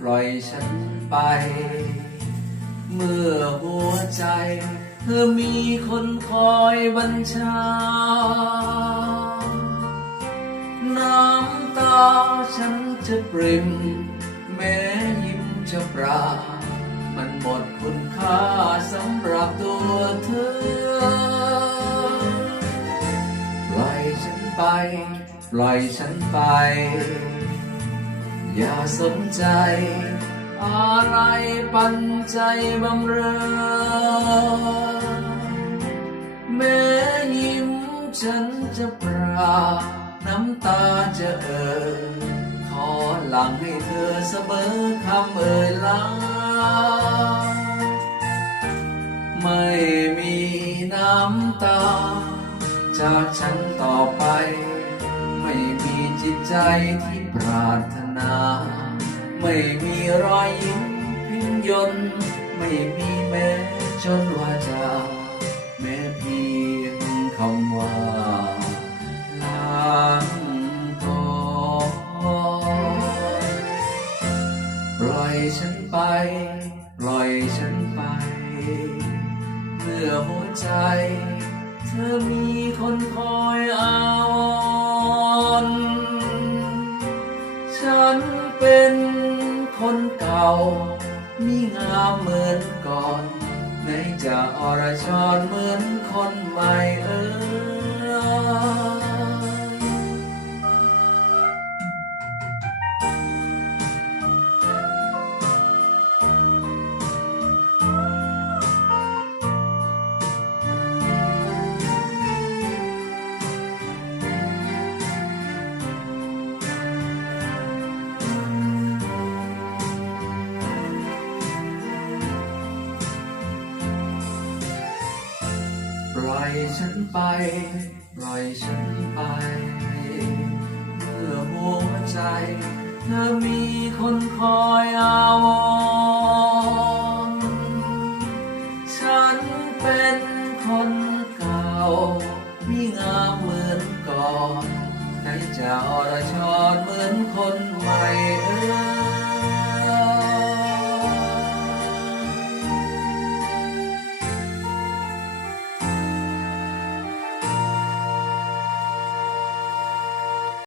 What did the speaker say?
ปล่อยฉันไป เมื่อหัวใจ เธอมีคนคอยบัญชา น้ำตาฉันจะปริม แม้ยิ้มจะปรา มันหมดคุณค่าสำหรับตัวเธอ ปล่อยฉันไป ปล่อยฉันไป อย่าสนใจ อะไรปันใจบำเรอแม้ยิ้มฉันจะปราน้ำตาจะเอ่อขอหลังให้เธอเสมอคำเอ่ยลาไม่มีน้ำตา จากฉันต่อไป ไม่มีจิตใจที่ปรารถนา ไม่มีรอยยิ้มพิมยนต์ไม่มีแม้จนว่าจาแม้เพียงคำว่าลางก่อนปล่อยฉันไป ปล่อยฉันไป เมื่อหัวใจ เธอมีคนคอยอาวรณ์ฉัน เป็นคนเก่า มีงามเหมือนก่อน ในจะอรชรเหมือนคนใหม่เออ ปล่อยฉันไป ปล่อยฉันไป เมื่อหัวใจ เธอมีคนคอยอาวรฉันเป็นคนเก่ามีงามเหมือนก่อนใครจะอรชรเหมือนคนใหม่เอ่ย